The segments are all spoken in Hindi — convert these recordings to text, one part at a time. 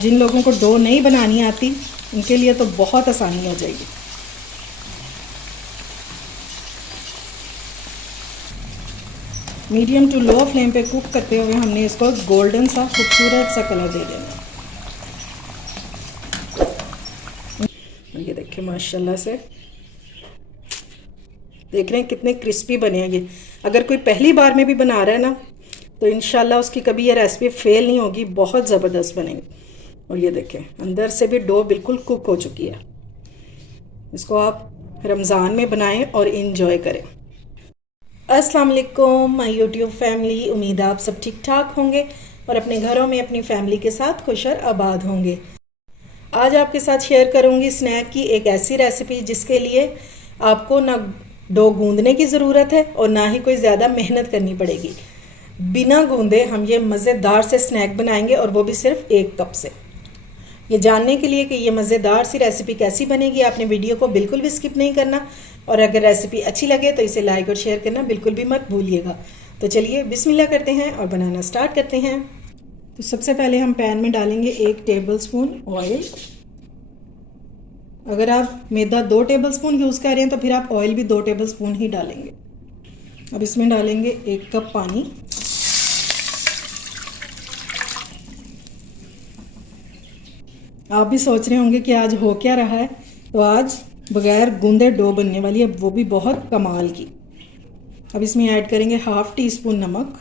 जिन लोगों को डो नहीं बनानी आती उनके लिए तो बहुत आसानी हो जाएगी। मीडियम टू लो फ्लेम पे कुक करते हुए हमने इसको गोल्डन सा खूबसूरत सा कलर दे देना। और ये देखिए माशाल्लाह से देख रहे हैं कितने क्रिस्पी बने हैं ये। अगर कोई पहली बार में भी बना रहा है ना तो इंशाल्लाह उसकी कभी ये रेसिपी फेल नहीं होगी, बहुत ज़बरदस्त बनेगी। और ये देखें अंदर से भी डो बिल्कुल कुक हो चुकी है। इसको आप रमज़ान में बनाएं और इंजॉय करें। अस्सलाम वालेकुम माय यूट्यूब फैमिली, उम्मीद है आप सब ठीक ठाक होंगे और अपने घरों में अपनी फैमिली के साथ खुश और आबाद होंगे। आज आपके साथ शेयर करूंगी स्नैक की एक ऐसी रेसिपी जिसके लिए आपको ना डो गूंदने की ज़रूरत है और ना ही कोई ज़्यादा मेहनत करनी पड़ेगी। बिना गूंदे हम ये मज़ेदार से स्नैक बनाएंगे और वो भी सिर्फ 1 कप से। ये जानने के लिए कि ये मज़ेदार सी रेसिपी कैसी बनेगी आपने वीडियो को बिल्कुल भी स्किप नहीं करना और अगर रेसिपी अच्छी लगे तो इसे लाइक और शेयर करना बिल्कुल भी मत भूलिएगा। तो चलिए बिस्मिल्लाह करते हैं और बनाना स्टार्ट करते हैं। तो सबसे पहले हम पैन में डालेंगे 1 टेबलस्पून ऑयल। अगर आप मैदा 2 टेबलस्पून यूज़ कर रहे हैं तो फिर आप ऑयल भी 2 टेबलस्पून ही डालेंगे। अब इसमें डालेंगे 1 कप पानी। आप भी सोच रहे होंगे कि आज हो क्या रहा है, तो आज बगैर गूंदे डो बनने वाली है, वो भी बहुत कमाल की। अब इसमें ऐड करेंगे 1/2 टीस्पून नमक।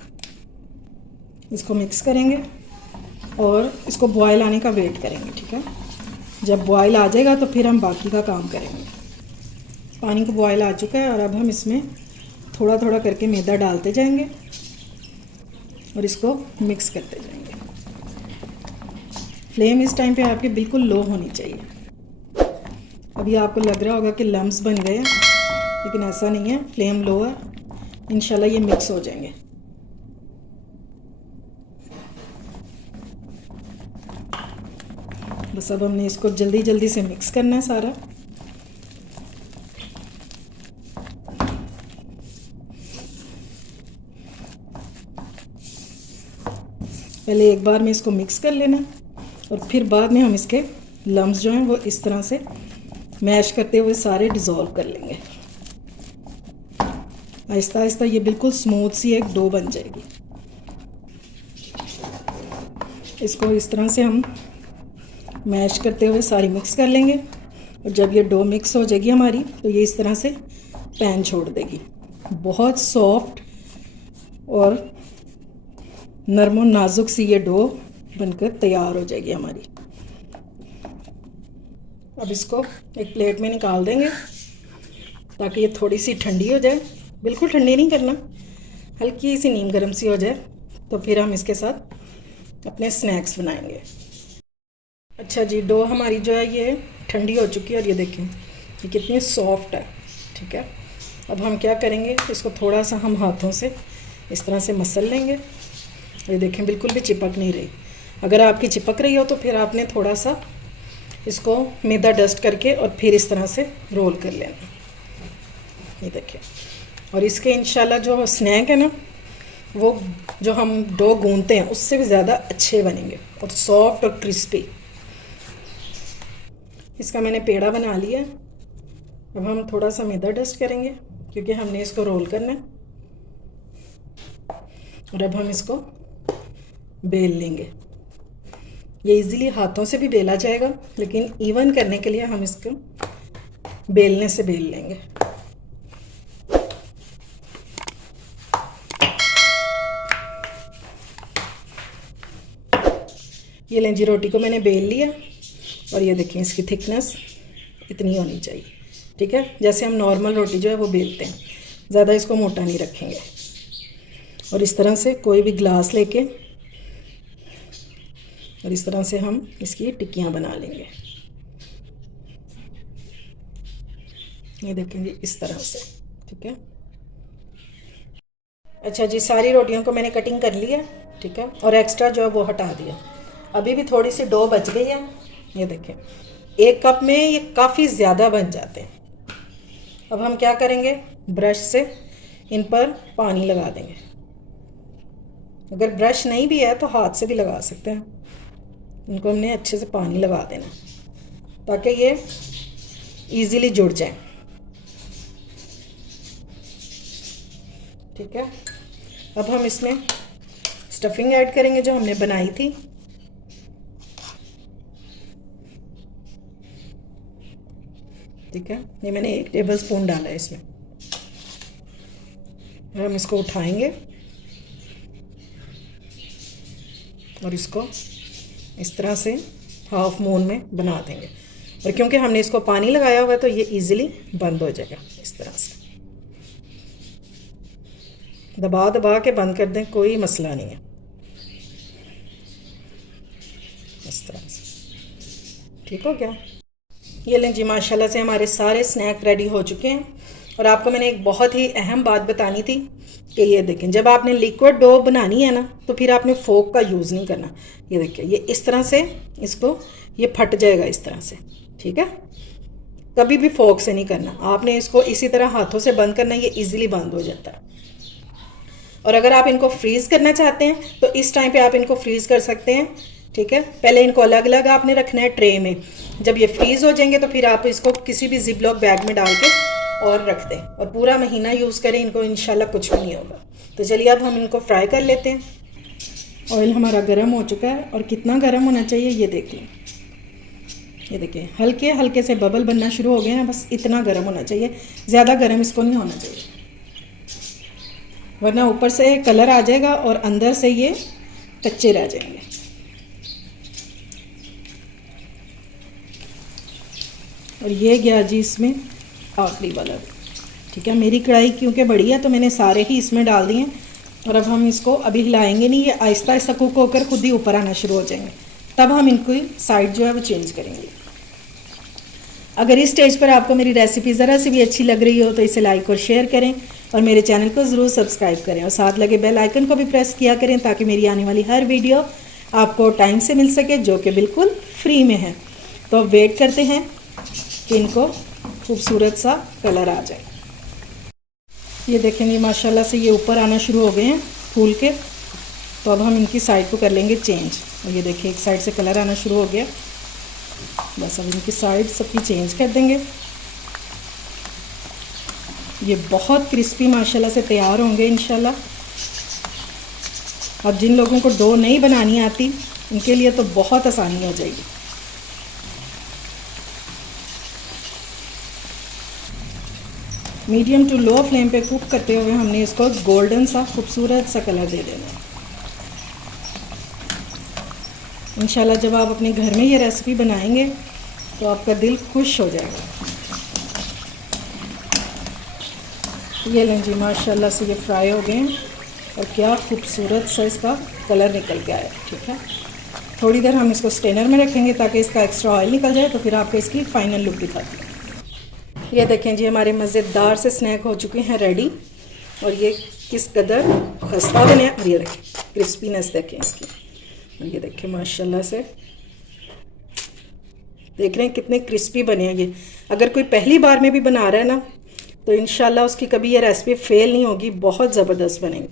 इसको मिक्स करेंगे और इसको बॉयल आने का वेट करेंगे। ठीक है, जब बॉयल आ जाएगा तो फिर हम बाकी का काम करेंगे। पानी को बॉयल आ चुका है और अब हम इसमें थोड़ा थोड़ा करके मैदा डालते जाएंगे और इसको मिक्स करते जाएंगे। फ्लेम इस टाइम पे आपकी बिल्कुल लो होनी चाहिए। अभी आपको लग रहा होगा कि लम्स बन गए हैं, लेकिन ऐसा नहीं है, फ्लेम लो है, इंशाल्लाह ये मिक्स हो जाएंगे। बस अब हमने इसको जल्दी जल्दी से मिक्स करना है सारा। पहले एक बार में इसको मिक्स कर लेना और फिर बाद में हम इसके लम्स जो हैं वो इस तरह से मैश करते हुए सारे डिज़ोल्व कर लेंगे। आहिस्ता आहिस्ता ये बिल्कुल स्मूथ सी एक डो बन जाएगी। इसको इस तरह से हम मैश करते हुए सारी मिक्स कर लेंगे और जब ये डो मिक्स हो जाएगी हमारी तो ये इस तरह से पैन छोड़ देगी। बहुत सॉफ्ट और नरम और नाजुक सी ये डो बनकर तैयार हो जाएगी हमारी। अब इसको एक प्लेट में निकाल देंगे ताकि ये थोड़ी सी ठंडी हो जाए। बिल्कुल ठंडी नहीं करना, हल्की सी नीम गर्म सी हो जाए तो फिर हम इसके साथ अपने स्नैक्स बनाएंगे। अच्छा जी, डो हमारी जो है ये ठंडी हो चुकी है और ये देखें ये कितनी सॉफ्ट है। ठीक है, अब हम क्या करेंगे, इसको थोड़ा सा हम हाथों से इस तरह से मसल लेंगे। ये देखें बिल्कुल भी चिपक नहीं रही। अगर आपकी चिपक रही हो तो फिर आपने थोड़ा सा इसको मैदा डस्ट करके और फिर इस तरह से रोल कर लेना। ये देखिए, और इसके इंशाल्लाह जो स्नैक है ना वो जो हम डो गूंदते हैं उससे भी ज़्यादा अच्छे बनेंगे और सॉफ्ट और क्रिस्पी। इसका मैंने पेड़ा बना लिया। अब हम थोड़ा सा मैदा डस्ट करेंगे क्योंकि हमने इसको रोल करना है और अब हम इसको बेल लेंगे। ये इजीली हाथों से भी बेला जाएगा, लेकिन इवन करने के लिए हम इसको बेलने से बेल लेंगे। ये लें जी, रोटी को मैंने बेल लिया और ये देखिए इसकी थिकनेस इतनी होनी चाहिए। ठीक है, जैसे हम नॉर्मल रोटी जो है वो बेलते हैं, ज़्यादा इसको मोटा नहीं रखेंगे। और इस तरह से कोई भी ग्लास लेके और इस तरह से हम इसकी टिक्कियाँ बना लेंगे। ये देखेंगे इस तरह से। ठीक है, अच्छा जी, सारी रोटियों को मैंने कटिंग कर लिया। ठीक है, और एक्स्ट्रा जो है वो हटा दिया। अभी भी थोड़ी सी डो बच गई है। ये देखें 1 कप में ये काफ़ी ज़्यादा बन जाते हैं। अब हम क्या करेंगे, ब्रश से इन पर पानी लगा देंगे। अगर ब्रश नहीं भी है तो हाथ से भी लगा सकते हैं। इनको हमने अच्छे से पानी लगा देना ताकि ये इजीली जुड़ जाए। ठीक है, अब हम इसमें स्टफिंग ऐड करेंगे जो हमने बनाई थी। ठीक है, ये मैंने 1 टेबल स्पून डाला है इसमें। और हम इसको उठाएंगे और इसको इस तरह से हाफ मून में बना देंगे। और क्योंकि हमने इसको पानी लगाया हुआ है तो ये इजीली बंद हो जाएगा। इस तरह से दबा दबा के बंद कर दें, कोई मसला नहीं है। इस तरह से ठीक हो गया। ये लें जी, माशाल्लाह से हमारे सारे स्नैक रेडी हो चुके हैं। और आपको मैंने एक बहुत ही अहम बात बतानी थी कि ये देखें, जब आपने लिक्विड डो बनानी है ना तो फिर आपने फोक का यूज़ नहीं करना। ये देखिए, ये इस तरह से इसको ये फट जाएगा इस तरह से। ठीक है, कभी भी फोक से नहीं करना, आपने इसको इसी तरह हाथों से बंद करना, ये इजीली बंद हो जाता है। और अगर आप इनको फ्रीज़ करना चाहते हैं तो इस टाइम पे आप इनको फ्रीज़ कर सकते हैं। ठीक है, पहले इनको अलग अलग आपने रखना है ट्रे में। जब ये फ्रीज़ हो जाएंगे तो फिर आप इसको किसी भी जिप लॉक बैग में डाल के और रख दें और पूरा महीना यूज़ करें, इनको इंशाल्लाह कुछ भी नहीं होगा। तो चलिए अब हम इनको फ्राई कर लेते हैं। ऑयल हमारा गर्म हो चुका है और कितना गर्म होना चाहिए ये देख लें। ये देखिए, हल्के हल्के से बबल बनना शुरू हो गए हैं, बस इतना गर्म होना चाहिए, ज़्यादा गर्म इसको नहीं होना चाहिए, वरना ऊपर से कलर आ जाएगा और अंदर से ये कच्चे रह जाएंगे। और ये गया जी इसमें आखिरी वाला। ठीक है, मेरी कढ़ाई क्योंकि बड़ी है तो मैंने सारे ही इसमें डाल दिए हैं। और अब हम इसको अभी हिलाएंगे नहीं, ये आहिस्ता आहिस्ता कुक होकर खुद ही ऊपर आना शुरू हो जाएंगे, तब हम इनको साइड जो है वो चेंज करेंगे। अगर इस स्टेज पर आपको मेरी रेसिपी ज़रा सी भी अच्छी लग रही हो तो इसे लाइक और शेयर करें और मेरे चैनल को ज़रूर सब्सक्राइब करें और साथ लगे बेल आइकन को भी प्रेस किया करें ताकि मेरी आने वाली हर वीडियो आपको टाइम से मिल सके, जो कि बिल्कुल फ्री में है। तो अब वेट करते हैं कि इनको खूबसूरत सा कलर आ जाए। ये देखेंगे माशाल्लाह से ये ऊपर आना शुरू हो गए हैं फूल के। तो अब हम इनकी साइड को कर लेंगे चेंज। और ये देखिए, एक साइड से कलर आना शुरू हो गया, बस अब इनकी साइड सबकी चेंज कर देंगे। ये बहुत क्रिस्पी माशाल्लाह से तैयार होंगे इंशाल्लाह। अब जिन लोगों को डो नहीं बनानी आती उनके लिए तो बहुत आसानी हो जाएगी। मीडियम टू लो फ्लेम पे कुक करते हुए हमने इसको गोल्डन सा खूबसूरत सा कलर दे देना है। इंशाल्लाह जब आप अपने घर में ये रेसिपी बनाएंगे तो आपका दिल खुश हो जाएगा। ये लें जी, माशाल्लाह से ये फ्राई हो गए हैं और क्या खूबसूरत सा इसका कलर निकल के आया। ठीक है, थोड़ी देर हम इसको स्ट्रेनर में रखेंगे ताकि इसका एक्स्ट्रा ऑयल निकल जाए, तो फिर आपको इसकी फ़ाइनल लुक दिखाती हूँ। ये देखें जी, हमारे मज़ेदार से स्नैक हो चुके हैं रेडी। और ये किस कदर खस्ता बने हैं, और ये देखें क्रिस्पीनेस देखें इसकी। और ये देखें माशाल्लाह से, देख रहे हैं कितने क्रिस्पी बने हैं ये। अगर कोई पहली बार में भी बना रहा है ना तो इंशाल्लाह उसकी कभी ये रेसिपी फेल नहीं होगी, बहुत ज़बरदस्त बनेगी।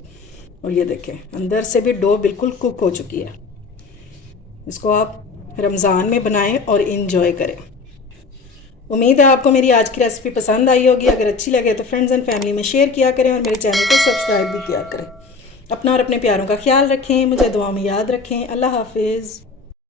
और ये देखें अंदर से भी डो बिल्कुल कुक हो चुकी है। इसको आप रमज़ान में बनाएं और इंजॉय करें। उम्मीद है आपको मेरी आज की रेसिपी पसंद आई होगी। अगर अच्छी लगे तो फ्रेंड्स एंड फैमिली में शेयर किया करें और मेरे चैनल को सब्सक्राइब भी किया करें। अपना और अपने प्यारों का ख्याल रखें, मुझे दुआ में याद रखें। अल्लाह हाफिज़।